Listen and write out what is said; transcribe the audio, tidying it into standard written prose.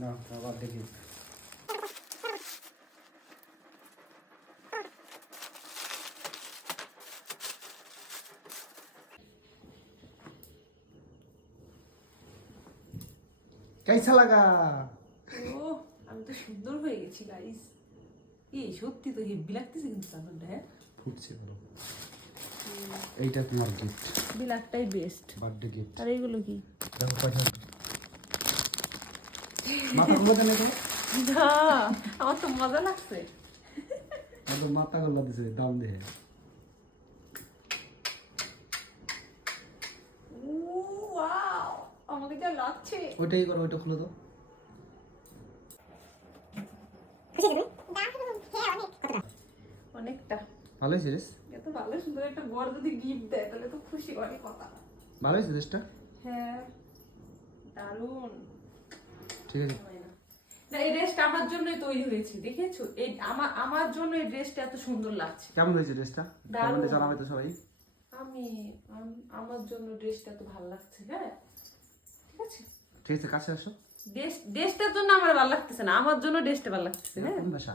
না আবার দেখি कैसा लगा ও আমি তো সুন্দর হয়ে গেছি গাইস। এই সত্যি তো হেব্বি লাগতেছে কিন্তু চাদরটা। হ্যাঁ ফুটছে বলো এইটা তোমার গিফট ব্ল্যাকটাই বেস্ট। বার্থডে গিফট আর এইগুলো কি? দেখো পয়সা মাথা গুলো দেন তো না আমার তো মজা লাগছে। একদম মাথা গুলো দিছে দাম দিয়ে ওয়াও আমাকে যা লাগছে। ওইটাই করো ওইটা খুলে দাও অনেকটা ভালো হয়েছে রেস এত ভালো সুন্দর একটা বড় যদি গিফট দেয় তাহলে তো খুশি অনেক কথা। ভালো হয়েছে রেসটা হ্যাঁ দারুণ। ঠিক আছে না এই ড্রেসটা আমার জন্যই তৈরি হয়েছে দেখেছো। এই আমার জন্য এই ড্রেসটা এত সুন্দর লাগছে। কেমন হয়েছে রেসটা দারুণ। কমেন্টে জানাবে তো সবাই আমার জন্য ড্রেসটা তো ভালো লাগছে। হ্যাঁ ঠিক আছে ঠিক আছে কাছে আসো ড্রেসটার জন্য আমার ভালো লাগতেছে না, আমার জন্য ড্রেসটা ভালো লাগতেছে। হ্যাঁ কোন ভাষা